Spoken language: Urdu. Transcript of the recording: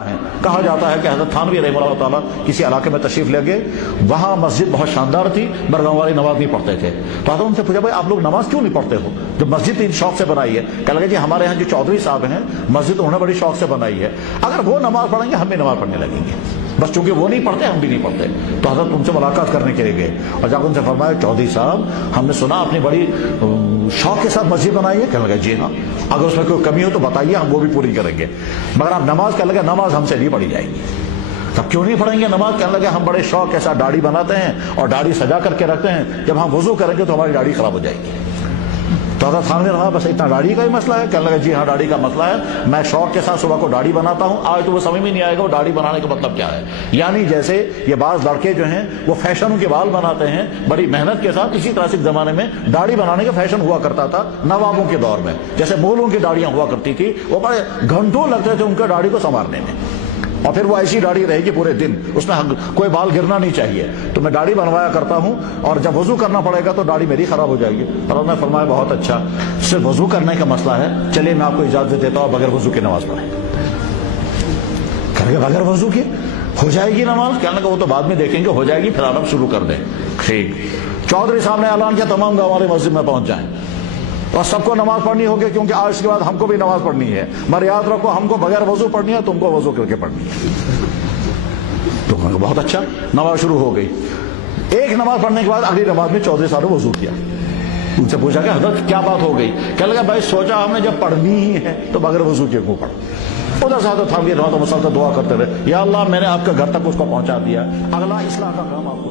کہا جاتا ہے کہ حضرت تھانوی رحمہ اللہ تعالیٰ کسی علاقے میں تشریف لے گئے، وہاں مسجد بہت شاندار تھی مگر گاؤں والے نماز نہیں پڑھتے تھے، تو حضرت ان سے پوچھا بھائی آپ لوگ نماز کیوں نہیں پڑھتے ہو جب مسجد ان شوق سے بنائی ہے؟ کہنے لگے جی ہمارے یہاں جو چودھری صاحب ہیں مسجد انہوں نے بڑی شوق سے بنائی ہے، اگر وہ نماز پڑھیں گے ہم بھی نماز پڑھنے لگیں گے، بس چونکہ وہ نہیں پڑھتے ہم بھی نہیں پڑھتے۔ تو حضرت ان سے ملاقات کرنے کے لیے گئے اور جا کر ان سے فرمایا چودھری صاحب ہم نے سنا آپ نے بڑی شوق کے ساتھ مسجد بنائی ہے؟ کہنے لگا جی ہاں، اگر اس میں کوئی کمی ہو تو بتائیے ہم وہ بھی پوری کریں گے، مگر آپ نماز، کہنے لگا نماز ہم سے نہیں پڑھی جائے گی۔ تب کیوں نہیں پڑھیں گے نماز؟ کہنے لگے ہم بڑے شوق کے ساتھ داڑھی بناتے ہیں اور داڑھی سجا کر کے رکھتے ہیں، جب ہم وضو کریں گے تو ہماری داڑھی خراب ہو جائے گی۔ تو حضرت سامنے رہا بس اتنا داڑھی کا ہی مسئلہ ہے؟ کہنے لگا جی ہاں داڑھی کا مسئلہ ہے، میں شوق کے ساتھ صبح کو داڑھی بناتا ہوں، آج تو وہ سمجھ میں نہیں آئے گا وہ داڑھی بنانے کا مطلب کیا ہے، یعنی جیسے یہ بعض لڑکے جو ہیں وہ فیشنوں کے بال بناتے ہیں بڑی محنت کے ساتھ، اسی طرح سے زمانے میں داڑھی بنانے کا فیشن ہوا کرتا تھا نوابوں کے دور میں، جیسے مولوں کی داڑیاں ہوا کرتی تھی، وہ بڑے گھنٹوں لگتے تھے ان کا داڑھی کو سنوارنے میں، اور پھر وہ ایسی داڑھی رہے گی پورے دن، اس میں کوئی بال گرنا نہیں چاہیے، تو میں داڑھی بنوایا کرتا ہوں اور جب وضو کرنا پڑے گا تو داڑھی میری خراب ہو جائے گی۔ اور میں فرمایا بہت اچھا، صرف وضو کرنے کا مسئلہ ہے، چلیے میں آپ کو اجازت دیتا ہوں بغیر وضو کی نماز پڑھیں۔ کہنے لگے بغیر وضو کی ہو جائے گی نماز؟ کہنے لگا وہ تو بعد میں دیکھیں گے، ہو جائے گی پھر آپ شروع کر دیں۔ ٹھیک، چودھری صاحب نے اعلان کیا تمام گاؤں والے مسجد میں پہنچ جائیں اور سب کو نماز پڑھنی ہوگی، کیونکہ آج کے بعد ہم کو بھی نماز پڑھنی ہے، مگر یاد رکھو ہم کو بغیر وضو پڑھنی ہے، تم کو وضو کر کے پڑھنی ہے۔ تو بہت اچھا، نماز شروع ہو گئی۔ ایک نماز پڑھنے کے بعد اگلی نماز میں چودھری صاحب نے وضو کیا، ان سے پوچھا کہ حضرت کیا بات ہو گئی؟ کہنے لگا بھائی سوچا ہم نے جب پڑھنی ہی ہے تو بغیر وضو کے کیوں پڑھا؟ ادھر سے حضرت تھانوی رحمۃ اللہ تعالیٰ دعا کرتے رہے، یا اللہ میں نے آپ کے گھر تک اس کو پہنچا دیا، اگلا اصلاح کا کام آپ کو